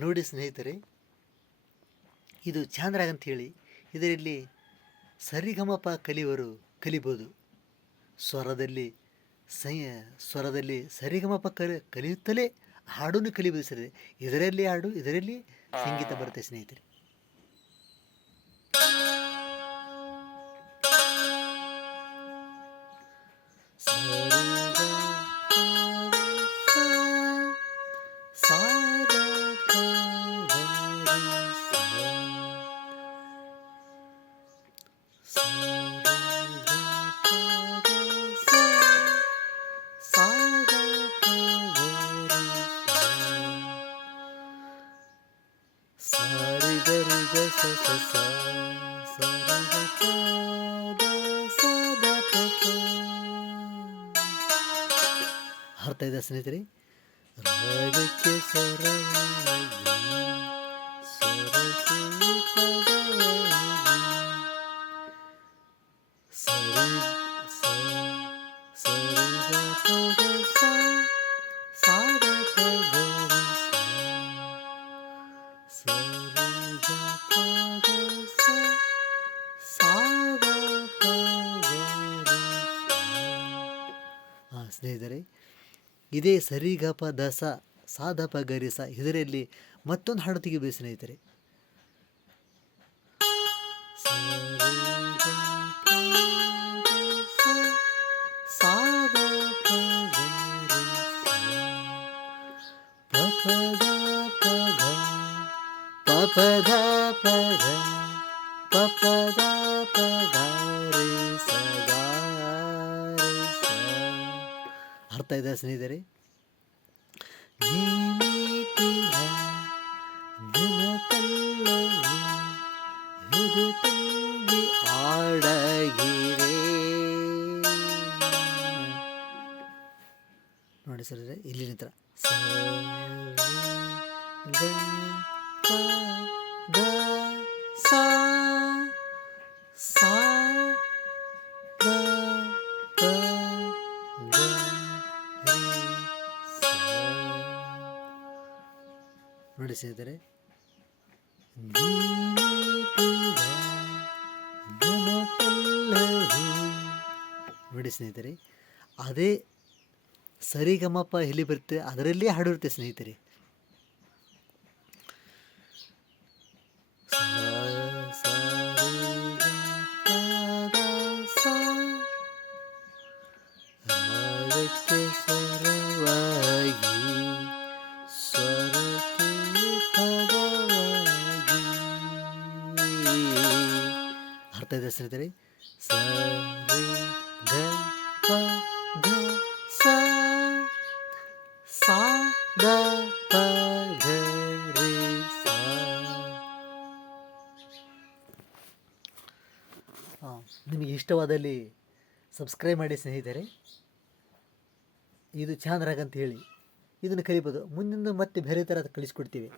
ನೋಡಿ ಸ್ನೇಹಿತರೆ, ಇದು ಚಾಂದ್ರಾಗ ಅಂಥೇಳಿ. ಇದರಲ್ಲಿ ಸರಿಗಮಪ ಕಲಿಬೋದು. ಸ್ವರದಲ್ಲಿ ಸರಿಗಮಪ ಕಲಿಯುತ್ತಲೇ ಹಾಡನ್ನು ಕಲಿಬೋದು ಸರಿ. ಇದರಲ್ಲಿ ಹಾಡು, ಇದರಲ್ಲಿ ಸಂಗೀತ ಬರುತ್ತೆ ಸ್ನೇಹಿತರೆ. ಅರ್ಥ ಇದೆ ಸ್ನೇಹಿತರೆ? ರಾಗಕ್ಕೆ ಸ್ನೇಹಿತರೆ, ಇದೇ ಸರಿಗಪ ದಸ ಸಾಧಪ ಗರಿಸ. ಇದರಲ್ಲಿ ಮತ್ತೊಂದು ಹಾಡು ತೆಗಿಬೇಕು ಸ್ನೇಹಿತರೆ. ಅರ್ಥ ಇದೆ ಸ್ನೇಹಿತರೆ? ನೋಡಿ ಸರ್, ಇಲ್ಲಿ ನಿಂತರ ನೋಡಿ ಸ್ನೇಹಿತರೆ, ನೋಡಿ ಸ್ನೇಹಿತರೆ, ಅದೇ ಸರಿಗಮಪ ಎಲ್ಲಿ ಬರುತ್ತೆ ಅದರಲ್ಲೇ ಹಾಡಿರುತ್ತೆ ಸ್ನೇಹಿತರೆ. ಅರ್ಥ ಇದೆ ಸ್ನೇಹಿತರೆ? ನಿಮಗೆ ಇಷ್ಟವಾದಲ್ಲಿ ಸಬ್ಸ್ಕ್ರೈಬ್ ಮಾಡಿ ಸ್ನೇಹಿತರೆ. ಇದು ಚಾಂದ್ರಾಗ ಅಂತ ಹೇಳಿ ಇದನ್ನು ಕಲಿಬೋದು. ಮುಂದಿನ ಮತ್ತೆ ಬೇರೆ ಥರ ಕಲಿಸ್ಕೊಡ್ತೀವಿ.